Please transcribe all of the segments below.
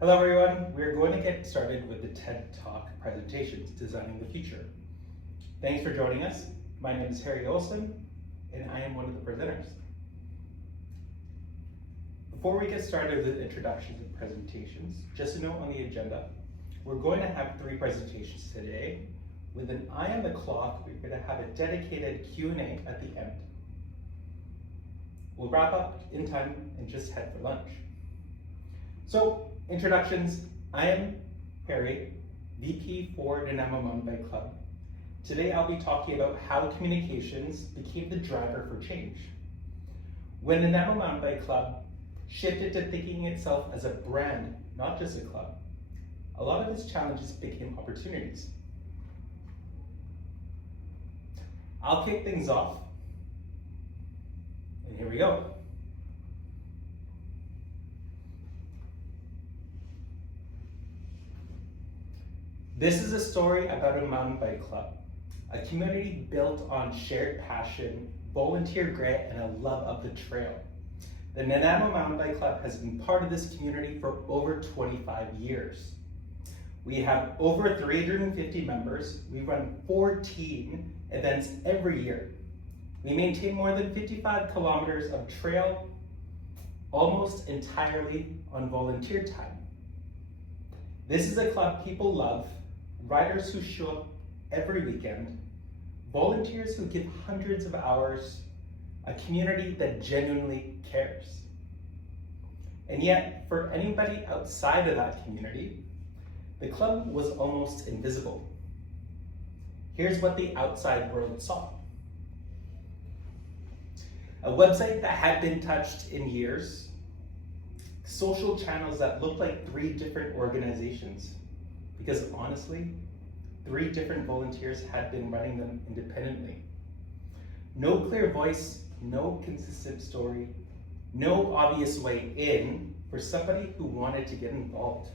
Hello everyone, we're going to get started with the TED Talk presentations, Designing the Future. Thanks for joining us. My name is Harry Olson, and I am one of the presenters. Before we get started with introductions and presentations, just a note on the agenda. We're going to have 3 presentations today. With an eye on the clock, we're going to have a dedicated Q&A at the end. We'll wrap up in time and just head for lunch. So, introductions. I am Harry, VP for Snuneymuxw Club. Today I'll be talking about how communications became the driver for change. When the Snuneymuxw Club shifted to thinking itself as a brand, not just a club, a lot of its challenges became opportunities. I'll kick things off, and here we go. This is a story about a mountain bike club, a community built on shared passion, volunteer grit, and a love of the trail. The Snuneymuxw Mountain Bike Club has been part of this community for over 25 years. We have over 350 members. We run 14 events every year. We maintain more than 55 kilometers of trail, almost entirely on volunteer time. This is a club people love, riders who show up every weekend, volunteers who give hundreds of hours, a community that genuinely cares. And yet, for anybody outside of that community, the club was almost invisible. Here's what the outside world saw. A website that had been touched in years, social channels that looked like 3 different organizations, because honestly, 3 different volunteers had been running them independently. No clear voice, no consistent story, no obvious way in for somebody who wanted to get involved.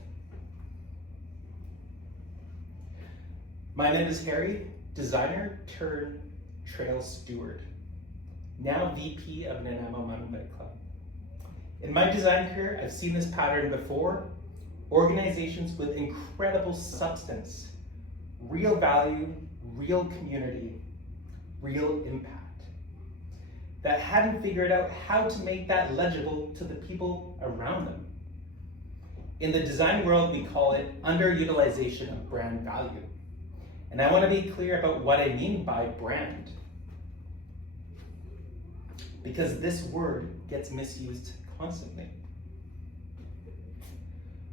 My name is Harry, designer turned trail steward, now VP of Snuneymuxw Mountain Bike Club. In my design career, I've seen this pattern before. Organizations with incredible substance, real value, real community, real impact, that hadn't figured out how to make that legible to the people around them. In the design world, we call it underutilization of brand value. And I want to be clear about what I mean by brand, because this word gets misused constantly.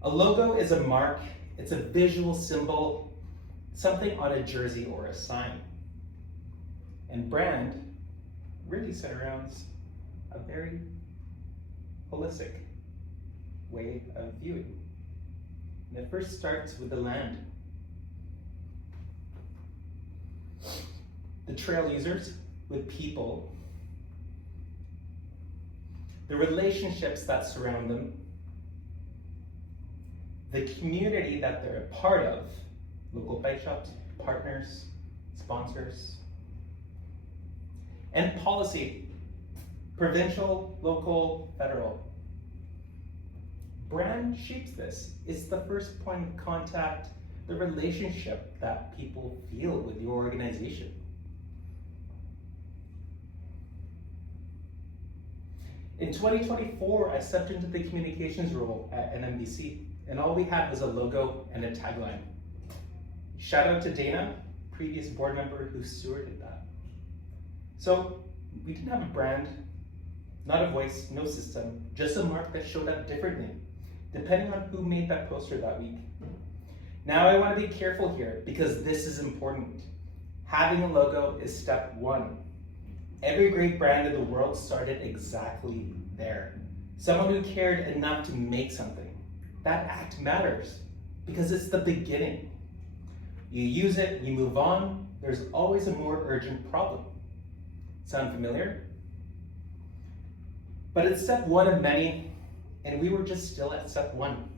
A logo is a mark, it's a visual symbol, something on a jersey or a sign. And brand really surrounds a very holistic way of viewing. And it first starts with the land. The trail users with people, the relationships that surround them, the community that they're a part of, local bike shops, partners, sponsors, and policy, provincial, local, federal. Brand shapes this. It's the first point of contact, the relationship that people feel with your organization. In 2024, I stepped into the communications role at NMBC, and all we had was a logo and a tagline. Shout out to Dana, previous board member who stewarded that. So we didn't have a brand, not a voice, no system, just a mark that showed up differently, depending on who made that poster that week. Now I want to be careful here because this is important. Having a logo is step 1. Every great brand in the world started exactly there. Someone who cared enough to make something. That act matters because it's the beginning. You use it, you move on, there's always a more urgent problem. Sound familiar? But it's step 1 of many, and we were just still at step 1.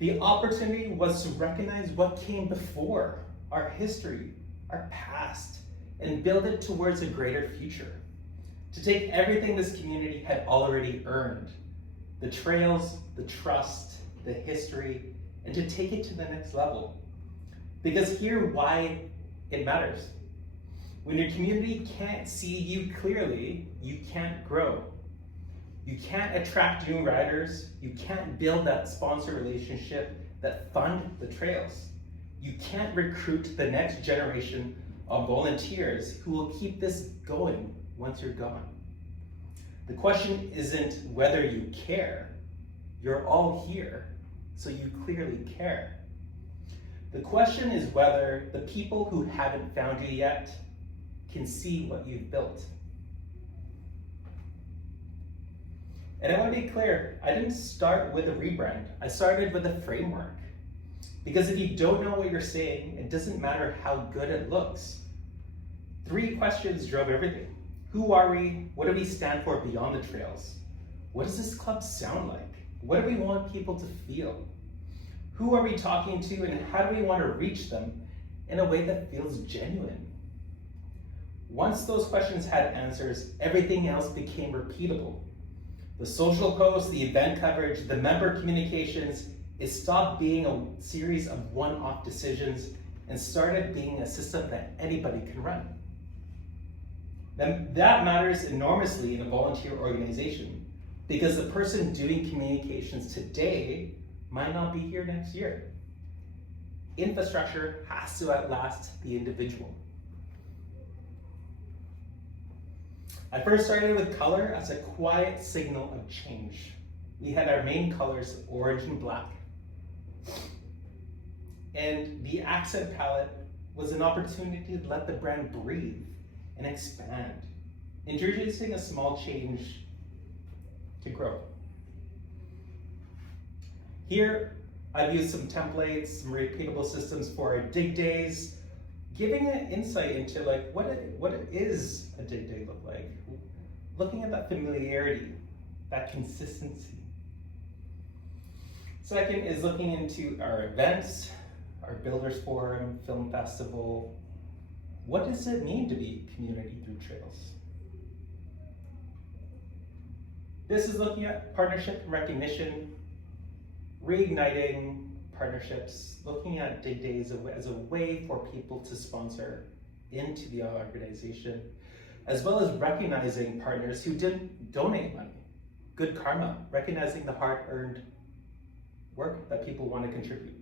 The opportunity was to recognize what came before, our history, our past, and build it towards a greater future. To take everything this community had already earned, the trails, the trust, the history, and to take it to the next level. Because here's why it matters. When your community can't see you clearly, you can't grow. You can't attract new riders. You can't build that sponsor relationship that fund the trails. You can't recruit the next generation of volunteers who will keep this going once you're gone. The question isn't whether you care. You're all here, so you clearly care. The question is whether the people who haven't found you yet can see what you've built. And I want to be clear, I didn't start with a rebrand. I started with a framework. Because if you don't know what you're saying, it doesn't matter how good it looks. 3 questions drove everything. Who are we? What do we stand for beyond the trails? What does this club sound like? What do we want people to feel? Who are we talking to, and how do we want to reach them in a way that feels genuine? Once those questions had answers, everything else became repeatable. The social posts, the event coverage, the member communications, it stopped being a series of one-off decisions and started being a system that anybody can run. Then that matters enormously in a volunteer organization, because the person doing communications today might not be here next year. Infrastructure has to outlast the individual. I first started with color as a quiet signal of change. We had our main colors, orange and black. And the accent palette was an opportunity to let the brand breathe and expand, introducing a small change to grow. Here, I've used some templates, some repeatable systems for our dig days, giving an insight into what is a dig day look like, looking at that familiarity, that consistency. Second is looking into our events, our Builders Forum, Film Festival. What does it mean to be community through trails? This is looking at partnership and recognition, reigniting partnerships, looking at dig days as a way for people to sponsor into the organization, as well as recognizing partners who didn't donate money. Good karma, recognizing the hard-earned work that people want to contribute.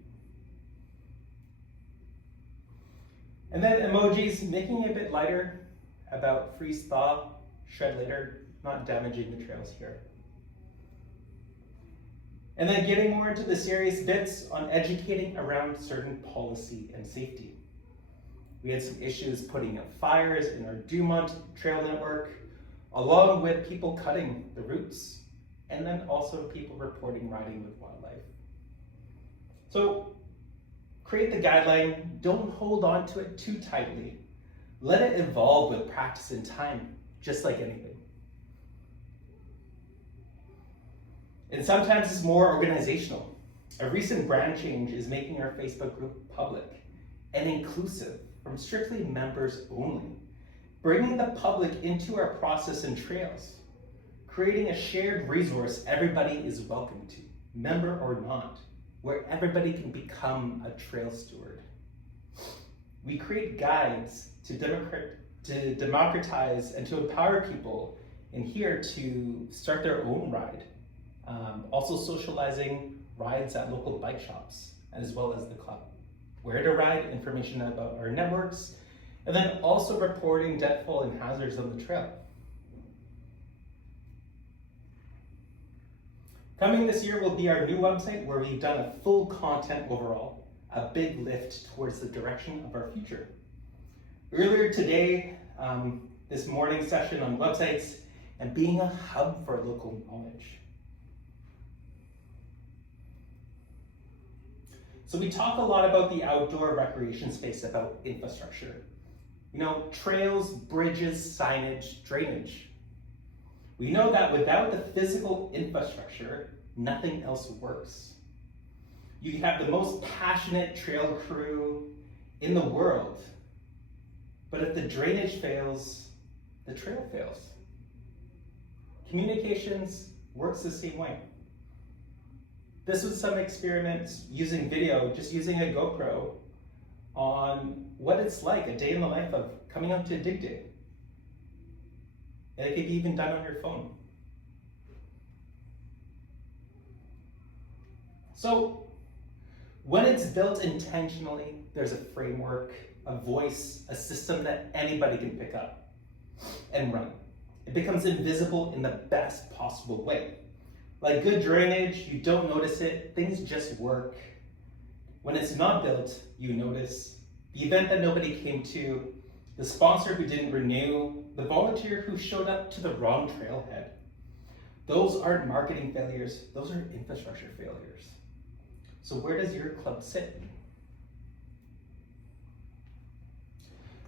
And then emojis, making it a bit lighter about freeze thaw, shred later, not damaging the trails here. And then getting more into the serious bits on educating around certain policy and safety. We had some issues putting out fires in our Dumont trail network, along with people cutting the routes, and then also people reporting riding with wildlife. So create the guideline, don't hold on to it too tightly. Let it evolve with practice and time, just like anything. And sometimes it's more organizational. A recent brand change is making our Facebook group public and inclusive from strictly members only, bringing the public into our process and trails, creating a shared resource everybody is welcome to, member or not, where everybody can become a trail steward. We create guides to democratize and to empower people in here to start their own ride. Also socializing rides at local bike shops, as well as the club. Where to ride, information about our networks, and then also reporting deadfall and hazards on the trail. Coming this year will be our new website, where we've done a full content overhaul, a big lift towards the direction of our future. Earlier today, this morning session on websites and being a hub for local knowledge. So we talk a lot about the outdoor recreation space, about infrastructure. You know, trails, bridges, signage, drainage. We know that without the physical infrastructure, nothing else works. You can have the most passionate trail crew in the world, but if the drainage fails, the trail fails. Communications works the same way. This was some experiments using video, just using a GoPro on what it's like, a day in the life of coming out to a dig day. And it could be even done on your phone. So when it's built intentionally, there's a framework, a voice, a system that anybody can pick up and run. It becomes invisible in the best possible way. Like good drainage, you don't notice it, things just work. When it's not built, you notice the event that nobody came to, the sponsor who didn't renew, the volunteer who showed up to the wrong trailhead. Those aren't marketing failures, those are infrastructure failures. So where does your club sit?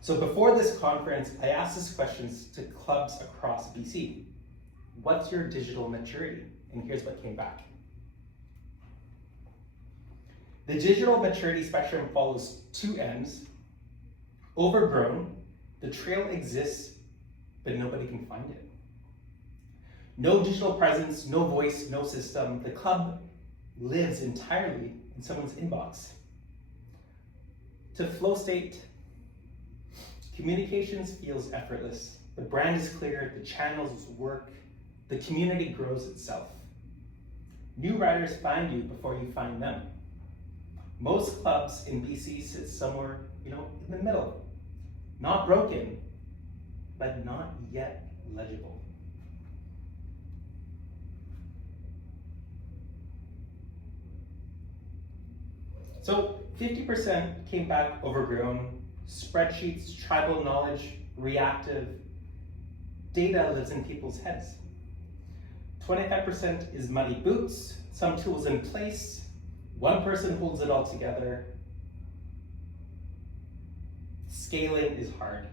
So before this conference, I asked these questions to clubs across BC. What's your digital maturity? And here's what came back. The digital maturity spectrum follows two ends. Overgrown, the trail exists, but nobody can find it. No digital presence, no voice, no system. The club lives entirely in someone's inbox. To flow state, communications feels effortless. The brand is clear, the channels work, the community grows itself. New riders find you before you find them. Most clubs in BC sit somewhere, in the middle. Not broken, but not yet legible. So 50% came back overgrown, spreadsheets, tribal knowledge, reactive. Data lives in people's heads. 25% is muddy boots, some tools in place, one person holds it all together. Scaling is hard.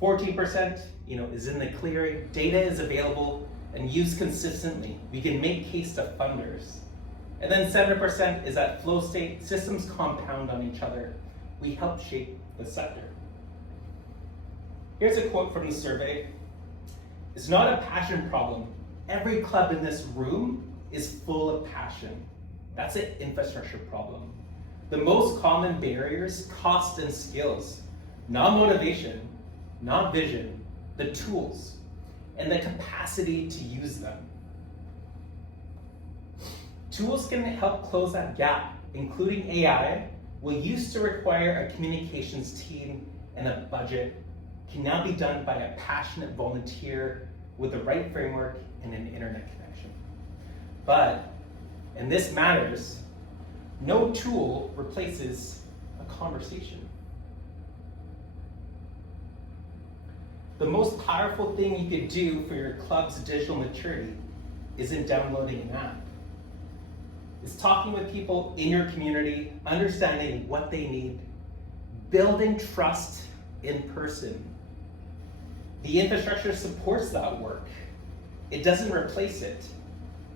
14%, is in the clearing. Data is available and used consistently. We can make case to funders. And then 7% is at flow state. Systems compound on each other. We help shape the sector. Here's a quote from the survey. It's not a passion problem. Every club in this room is full of passion. That's an infrastructure problem. The most common barriers, cost and skills, not motivation, not vision, the tools, and the capacity to use them. Tools can help close that gap, including AI, what used to require a communications team and a budget, can now be done by a passionate volunteer with the right framework and an internet connection. But, and this matters, no tool replaces a conversation. The most powerful thing you could do for your club's digital maturity isn't downloading an app. It's talking with people in your community, understanding what they need, building trust in person. The infrastructure supports that work. It doesn't replace it.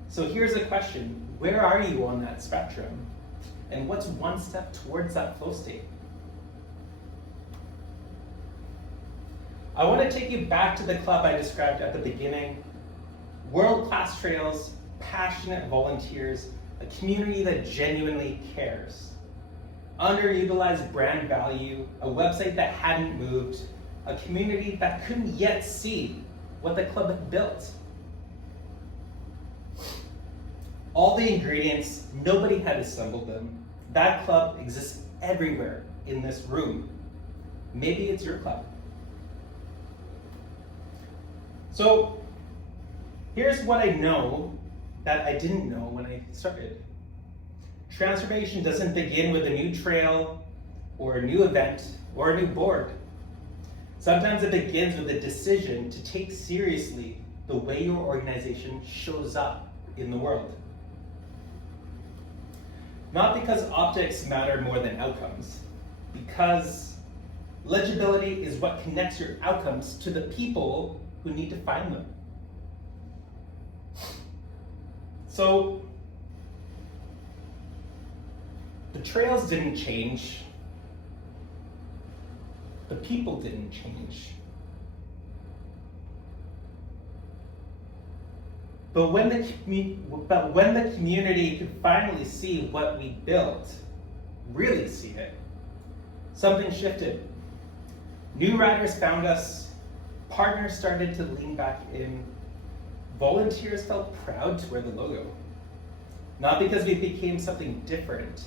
So here's a question. Where are you on that spectrum? And what's one step towards that flow state? I want to take you back to the club I described at the beginning. World-class trails, passionate volunteers, a community that genuinely cares. Underutilized brand value, a website that hadn't moved, a community that couldn't yet see what the club had built. All the ingredients, nobody had assembled them. That club exists everywhere in this room. Maybe it's your club. So here's what I know that I didn't know when I started. Transformation doesn't begin with a new trail or a new event or a new board. Sometimes it begins with a decision to take seriously the way your organization shows up in the world. Not because optics matter more than outcomes, because legibility is what connects your outcomes to the people who need to find them. So, the trails didn't change. The people didn't change. But when the community could finally see what we built, really see it, something shifted. New riders found us, partners started to lean back in, volunteers felt proud to wear the logo. Not because we became something different,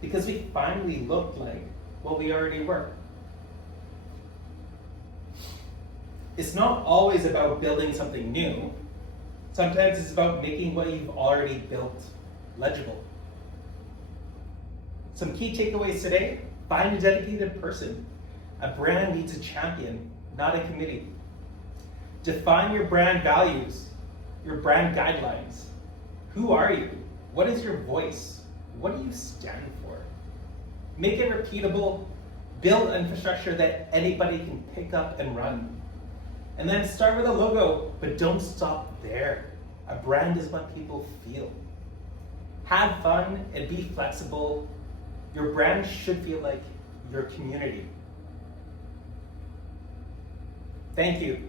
because we finally looked like what we already were. It's not always about building something new. Sometimes it's about making what you've already built legible. Some key takeaways today: find a dedicated person. A brand needs a champion, not a committee. Define your brand values, your brand guidelines. Who are you? What is your voice? What do you stand for? Make it repeatable, build infrastructure that anybody can pick up and run. And then start with a logo, but don't stop there. A brand is what people feel. Have fun and be flexible. Your brand should feel like your community. Thank you.